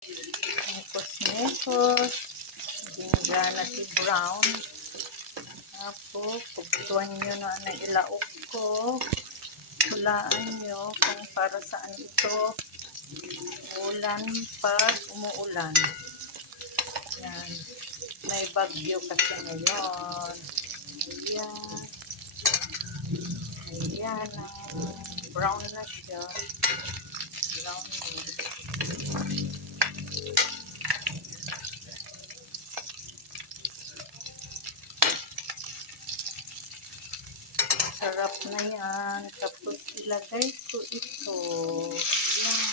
Mekos-mekos. Ginga na si brown. Apo, pagtuan nyo na ang ilaok ko. Hulaan nyo kung para saan ito. Ulan pag umuulan. Yan. May bagyo kasi ngayon. Ayan. Ayan. Brown na siya. Brown na. Sarap na yan. Tapos ilagay ko ito. Ayan.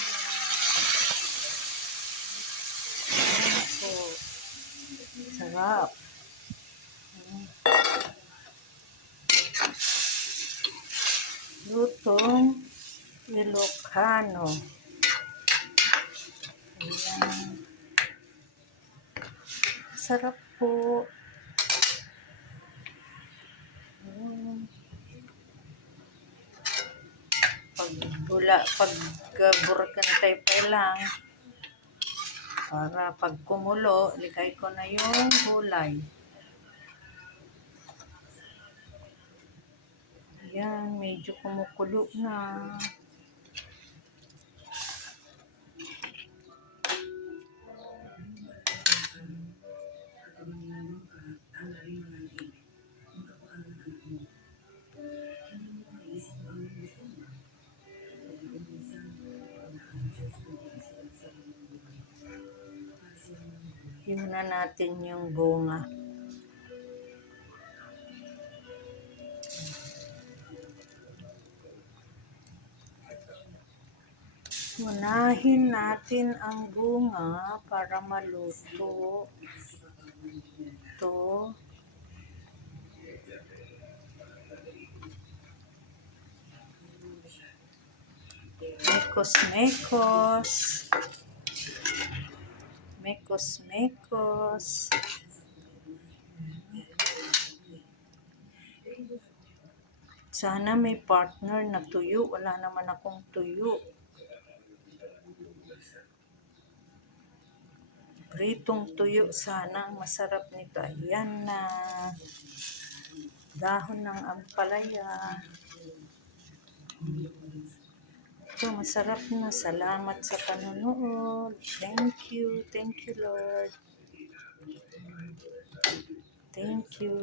Ayan po. Sarap. Lutong Ilocano. Ayan. Sarap po. Pag burkantay pa lang, para pag kumulo, ligay ko na yung gulay. Ayan, medyo kumukulo na. Yun na natin yung bunga. Unahin natin ang bunga para maluto. Ito. Mekos-mekos. Mekos-mekos. Sana may partner na tuyo. Wala naman akong tuyo. Pritong tuyo sana. Masarap nito. Ayan na. Dahon ng ampalaya. Ito, masarap na. Salamat sa panonood. Thank you. Thank you, Lord. Thank you.